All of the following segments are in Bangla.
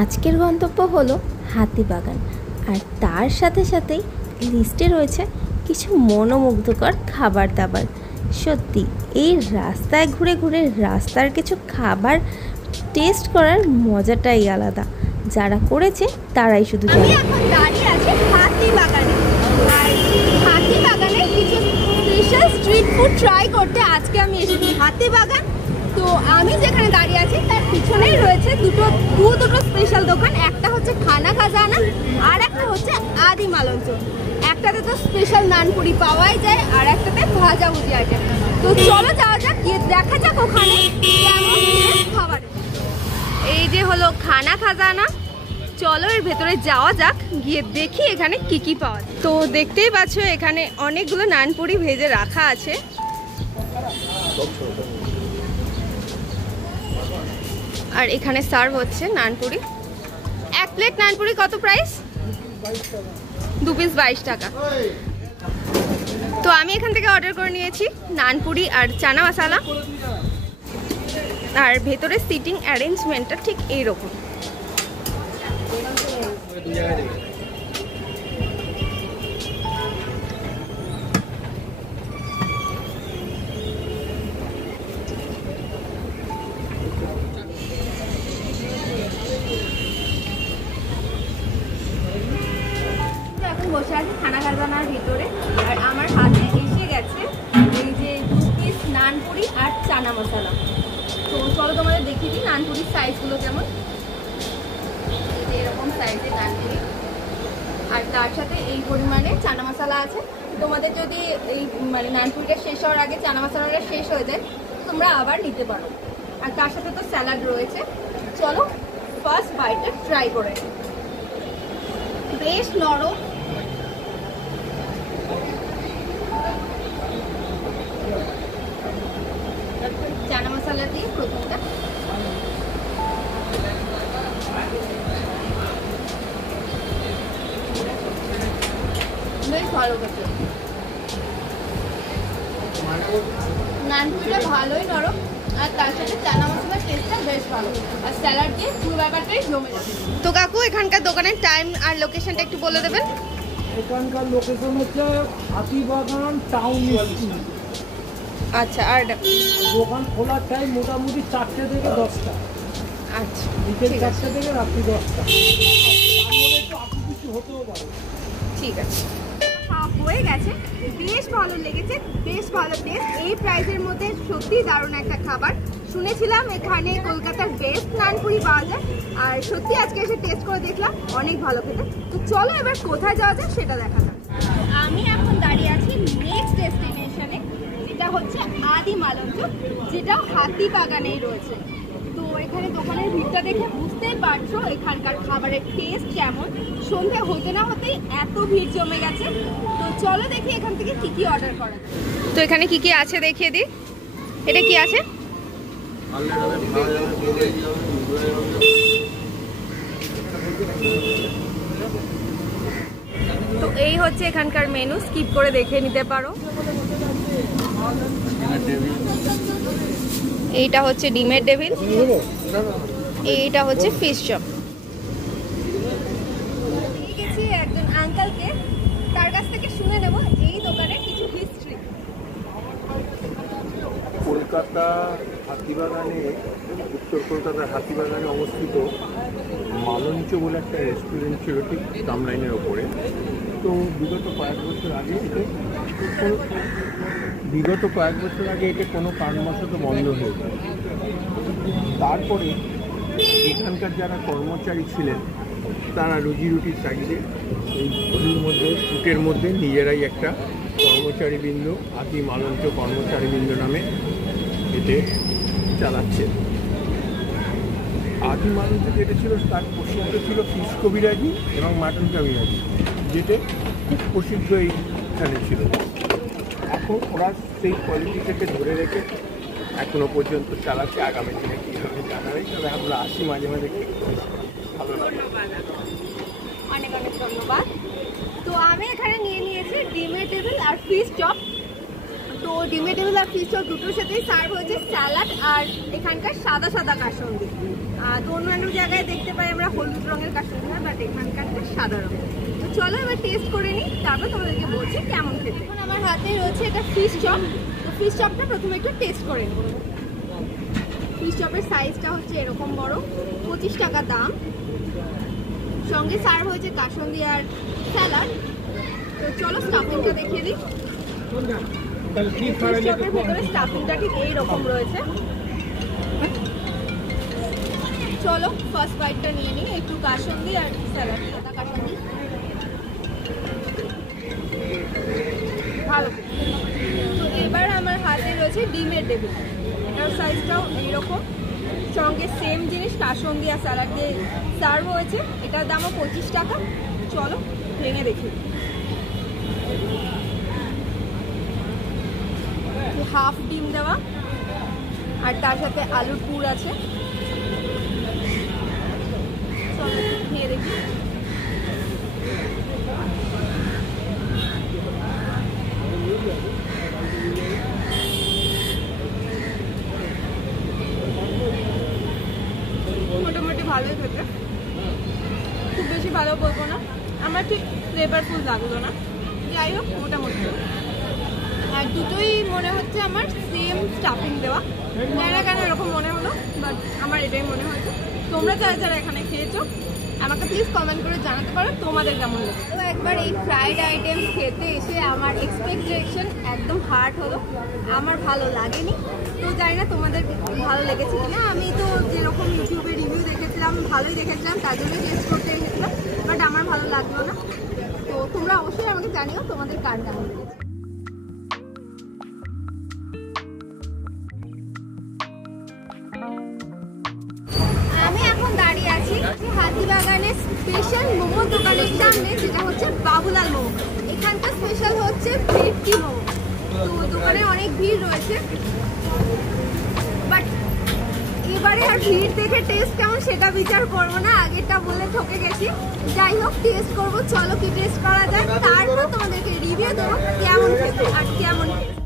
আজকের গন্তব্য হলো হাতিবাগান, আর তার সাথে সাথেই লিস্টে রয়েছে কিছু মনোমুগ্ধকর খাবার দাবার। সত্যি এই রাস্তায় ঘুরে ঘুরে রাস্তার কিছু খাবার টেস্ট করার মজাটাই আলাদা। যারা করেছে তারাই শুধু জানে। আমি এখন দাঁড়িয়ে আছি হাতিবাগানে, আর হাতিবাগানের কিছু স্পেশাল স্ট্রিট ফুড ট্রাই করতে আজকে আমি এসেছি হাতিবাগান। তো আমি যেখানে দাঁড়িয়ে আছি তার পিছনেই রয়েছে দুটো স্পেশাল দোকান। একটা হচ্ছে খানা খাজানা আর একটা হচ্ছে আদি মালঞ্চ। একটাতে তো স্পেশাল নানপুরি পাওয়াই যায় আর একটাতে ভাজা ভুজি আছে। তো চলো যাওয়া যাক, গিয়ে দেখা যাক ওখানে কেমন খাবার। এই যে হলো খানা খাজানা, চলো এর ভেতরে যাওয়া যাক, গিয়ে দেখি এখানে কি কি পাওয়া যায়। তো দেখতেই পাচ্ছ এখানে অনেকগুলো নানপুরি ভেজে রাখা আছে। আর এখানে সার্ভ হচ্ছে নানপুরি। এক প্লেট নানপুরি কত প্রাইস? 2 পিস 22 টাকা। তো আমি এখান থেকে অর্ডার করে নিয়েছি নানপুরি আর চানা মশলা। আর ভেতরে সিটিং অ্যারেঞ্জমেন্টটা ঠিক এইরকম। এখন বসে আছি খানা খাজানার ভিতরে, আর আমার হাতে এসে গেছে এই যে 2 পিস নানপুরি আর চানা মশলা। তো চলো তোমাদের দেখিয়ে দিই নানপুরির সাইজগুলো কেমন। এরকম সাইজের নানপুরি, আর তার সাথে এই পরিমাণে চানা মশলা আছে। তোমাদের যদি এই মানে নানপুরিটা শেষ হওয়ার আগে চানা মশলাটা শেষ হয়ে যায় তোমরা আবার নিতে পারো। আর তার সাথে তো স্যালাড রয়েছে। চলো ফার্স্ট বাইটটা ট্রাই করে। বেশ নরম, চানা মশলা দিয়ে প্রথমটা বেশ ভালো করছে। নানপুরিটা ভালোই নরম, আর তার সাথে চানা মশলার টেস্টটা বেশ ভালো, আর স্যালাড দিয়ে পুরো ব্যাপারটাই জমে যাবে। তো কাকু এখানকার দোকানের টাইম আর লোকেশনটা একটু বলে দেবেন। এখানকার লোকেশন হচ্ছে হাতিবাগান টাউন স্ট্রিট। আচ্ছা, আর দোকান খোলার টাইম মোটামুটি 4টে থেকে 10টা। আচ্ছা, বিকেল 4টে থেকে রাত্রি 10টা। একটু আপু কিছু হতেও পারে। ঠিক আছে, হয়ে গেছে। বেশ ভালো লেগেছে, বেশ ভালো টেস্ট। এই প্রাইসের মধ্যে সত্যি দারুণ একটা খাবার। শুনেছিলাম এখানে কলকাতার বেস্ট নানপুরি পাওয়া যায়, আর সত্যি আজকে এসে টেস্ট করে দেখলাম অনেক ভালো খেতে। তো চলো এবার কোথায় যাওয়া যায় সেটা দেখা যাক। আমি এখন দাঁড়িয়ে আছি নেক্সট ডেস্টিনেশনে, যেটা হচ্ছে আদি মালঞ্চ, যেটা হাতিবাগানেই রয়েছে। তো এখানে দোকানের ভিড়টা দেখে বুঝতেই পারছো এখানকার খাবারের টেস্ট কেমন। সন্ধে হতে না হতেই এত ভিড় জমে গেছে। তো চলো দেখি এখান থেকে কি কি অর্ডার করা যায়। তো এখানে কি কি আছে দেখিয়ে দিই। এটা কি আছে? তো এই হচ্ছে এখানকার মেনু, স্কিপ করে দেখে নিতে পারো। এইটা হচ্ছে ডিমের ডেভিল, এইটা হচ্ছে ফিশ চপ। ঠিক আছে, একজন আঙ্কেলকে, তার কাছ থেকে শুনে নেব এই দোকানের কিছু হিস্ট্রি। কলকাতা হাতিবাগানে, উত্তর কলকাতার হাতিবাগানে অবস্থিত মালঞ্চ বলে একটা রেস্টুরেন্ট ছিল ঠিক কামরাইনের ওপরে। তো বিগত কয়েক বছর আগে এতে কোনো কারণবশত বন্ধ হয়ে যায়। তারপরে এখানকার যারা কর্মচারী ছিলেন তারা রুজি রুটির তাগিদে এই ফুটের মধ্যে নিজেরাই একটা কর্মচারীবৃন্দ, আদি মালঞ্চ কর্মচারীবৃন্দ নামে এতে চালাচ্ছে। আদি মালঞ্চ যেটা ছিল তার প্রসিদ্ধ ছিল ফিশ কবিরাজি এবং মাটন কবিরাজি, যেটা খুব প্রসিদ্ধ এইখানে ছিল। এখন ওরা সেই কোয়ালিটিটাকে ধরে রেখে এখনো পর্যন্ত চালাচ্ছে। আগামী দিনে কী হবে জানা নেই, তবে আমরা আসি মাঝে মাঝে, ভালো লাগে। অনেক অনেক ধন্যবাদ। তো আমি এখানে নিয়ে নিয়েছি ডিমের টেবিল আর ফিশ চপ। তো ডিমের টেবিল আর ফিশ চপ দুটোর সাথেই সার্ভ হয়েছে স্যালাড আর এখানকার সাদা সাদা কাসুন্দি। তো অন্যান্য জায়গায় দেখতে পাই আমরা হলুদ রঙের কাসুন্দি হয়, বাট এখানকারটা সাদা রঙের। তো চলো এবার টেস্ট করে নিই, তারপর তোমাদেরকে বলছি কেমন খেতে। এখন আমার হাতে রয়েছে এটা ফিশ চপ। তো ফিশ চপটা প্রথমে একটু টেস্ট করে নিই। ফিশ চপের সাইজটা হচ্ছে এরকম বড়, 25 টাকা দাম। সঙ্গে সার্ভ হয়েছে কাসুন্দি আর স্যালাড। তো চলো স্টাফিংটা দেখিয়ে দিই। ফিশ চপের ভেতরে স্টাফিংটা ঠিক এইরকম রয়েছে। চলো ফার্স্ট বাইটটা নিয়ে নিই, একটু কাসুন্দি আর স্যালাড, সাদা কাসুন্দি ভালো। তো এবার আমার হাতে রয়েছে ডিমের টেবিল, এটার সাইজটাও এইরকম। সঙ্গে সেম জিনিস কাসুন্দি আর স্যালাড দিয়ে সার্ভ হয়েছে, এটার দামও 25 টাকা। চলো ভেঙে দেখি। হাফ ডিম দেওয়া আর তার সাথে আলুর পুর আছে। চলো খেয়ে দেখি। মোটামুটি ভালোই খেতে, খুব বেশি ভালো বলবো না, আমার ঠিক ফ্লেভারফুল লাগলো না, যাই হোক মোটামুটি। আর দুটোই মনে হচ্ছে আমার সেম স্টাফিং দেওয়া, জানি না কেন এরকম মনে হলো, বাট আমার এটাই মনে হয়েছে। তোমরা যারা যারা এখানে খেয়েছো আমাকে প্লিজ কমেন্ট করে জানাতে পারো তোমাদের কেমন লাগে। তো একবার এই ফ্রাইড আইটেম খেতে এসে আমার এক্সপেকটেশন একদম হার্ট হলো, আমার ভালো লাগেনি। তো জানি না তোমাদের ভালো লেগেছে কিনা। আমি তো যেরকম ইউটিউবে রিভিউ দেখেছিলাম ভালোই দেখেছিলাম, তার জন্যই টেস্ট করতে এসেছিলাম, বাট আমার ভালো লাগলো না। তো তোমরা অবশ্যই আমাকে জানিও তোমাদের কার কেমন লেগেছে। আমি এখন দাঁড়িয়ে আছি হাতিবাগানের স্পেশাল মোমো দোকানের সামনে, যেটা হচ্ছে বাবুলাল মোমো। এখানকার স্পেশাল হচ্ছে ভেটকি মোমো। তো দোকানে অনেক ভিড় রয়েছে, বাট এবারে আর ভিড় দেখে টেস্ট কেমন সেটা বিচার করবো না, আগেরটা বলে ঠকে গেছি। যাই হোক টেস্ট করবো, চলো কি টেস্ট করা যায়, তারপর তোমাদেরকে রিভিউ দেবো কেমন খেতে আর কেমন খেতে।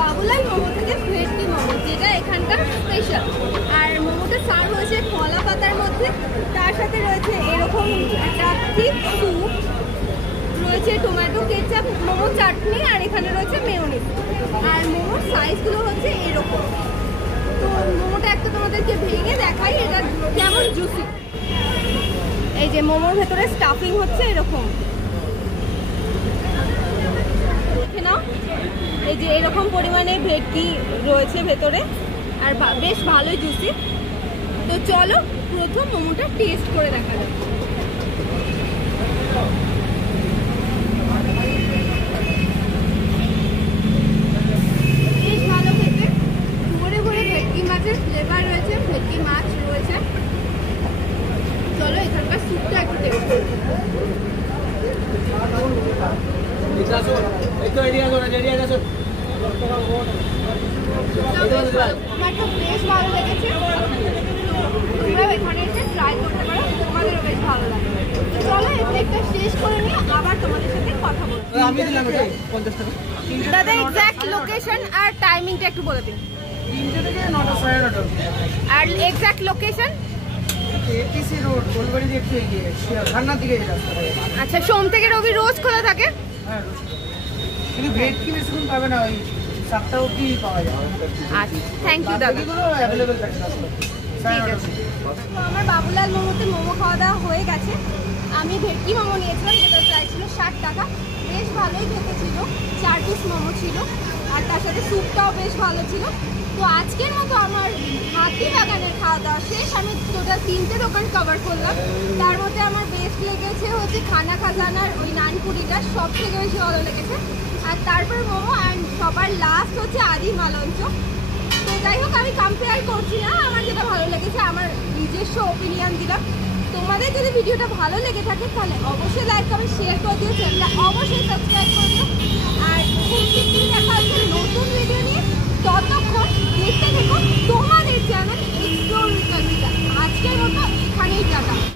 বাবুলাল মোমো থেকে ভেটকি মোমো, যেটা এখানকার স্পেশাল। আর মোমোটা সার্ভ হয়েছে কলা পাতার মধ্যে, তার সাথে রয়েছে এরকম একটা থিক স্যুপ, রয়েছে টমেটো কেচাপ, মোমো চাটনি, আর এখানে রয়েছে মেয়োনিজ। আর মোমোর সাইজগুলো হচ্ছে এরকম। তো মোমোটা একটা তোমাদেরকে ভেঙে দেখাই এটা কেমন জুসি। এই যে মোমোর ভেতরে স্টাফিং হচ্ছে এরকম, দেখে নাও। এই যে এরকম পরিমাণে ভেটকি রয়েছে ভেতরে, আর বেশ ভালোই জুসি। তো চলো প্রথম মোমোটা টেস্ট করে দেখা যাক। বেশ ভালো খেতে, ভরে ভরে ভেটকি মাছের ফ্লেভার রয়েছে, ভেটকি মাছ রয়েছে। চলো এখানকার স্যুপটা একটু টেস্ট করি। আমার তো বেশ ভালো লেগেছে, তোমরাও এখানে এসে ট্রাই করতে পারো, তোমাদেরও বেশ ভালো লাগবে। তো চলো একটা শেষ করে নিয়ে আবার তোমাদের সাথে কথা বলবো। দাদা এক্সাক্ট লোকেশন আর টাইমিংটা একটু বলে দিন। 3টে থেকে 9টা 9:30। আর exact location APC road, Golbari দিয়ে একটু এগিয়ে খান্নার দিকে এই রাস্তা। আচ্ছা, সোম থেকে রবি রোজ খোলা থাকে? হ্যাঁ, কিন্তু ভেটকি বেশিক্ষণ পাবে না, ওই 7টা অবধি পাওয়া যায়। আচ্ছা, থ্যাংক ইউ দাদা। এগুলো অ্যাভেলেবেল থাকে রাস্তা। ঠিক আছে। তো আমার বাবুলাল মোমোতে মোমো খাওয়া দাওয়া হয়ে গেছে। আমি ভেটকি মোমো নিয়েছিলাম, যেটা প্রাইস ছিল 60 টাকা। বেশ ভালোই খেতে ছিল, 4 পিস মোমো ছিল, আর তার সাথে স্যুপটাও বেশ ভালো ছিল। তো আজকের মতো আমার হাতিবাগানের খাওয়া দাওয়া শেষ। আমি টোটাল 3টে দোকান কভার করলাম, তার মধ্যে আমার বেস্ট লেগেছে হচ্ছে খানা খাজানার ওই নানপুরিটা, সব থেকে বেশি ভালো লেগেছে। আর তারপর মোমো, অ্যান্ড সবার লাস্ট হচ্ছে আদি মালঞ্চ। তো যাই হোক, আমি কম্পেয়ার করছি না, আমার যেটা ভালো লেগেছে আমার নিজস্ব ওপিনিয়ন দিলাম। তোমাদের যদি ভিডিওটা ভালো লেগে থাকে তাহলে অবশ্যই লাইক কমেন্ট শেয়ার করে দিও, চ্যানেলটা অবশ্যই সাবস্ক্রাইব করে দিও। আর খুব শিগগিরই দেখা হচ্ছে নতুন ভিডিও নিয়ে। ততক্ষণ দেখতে থেকো তোমাদের চ্যানেল এক্সপ্লোর উইথ অর্পিতা। আজকের মতো এখানেই টাটা।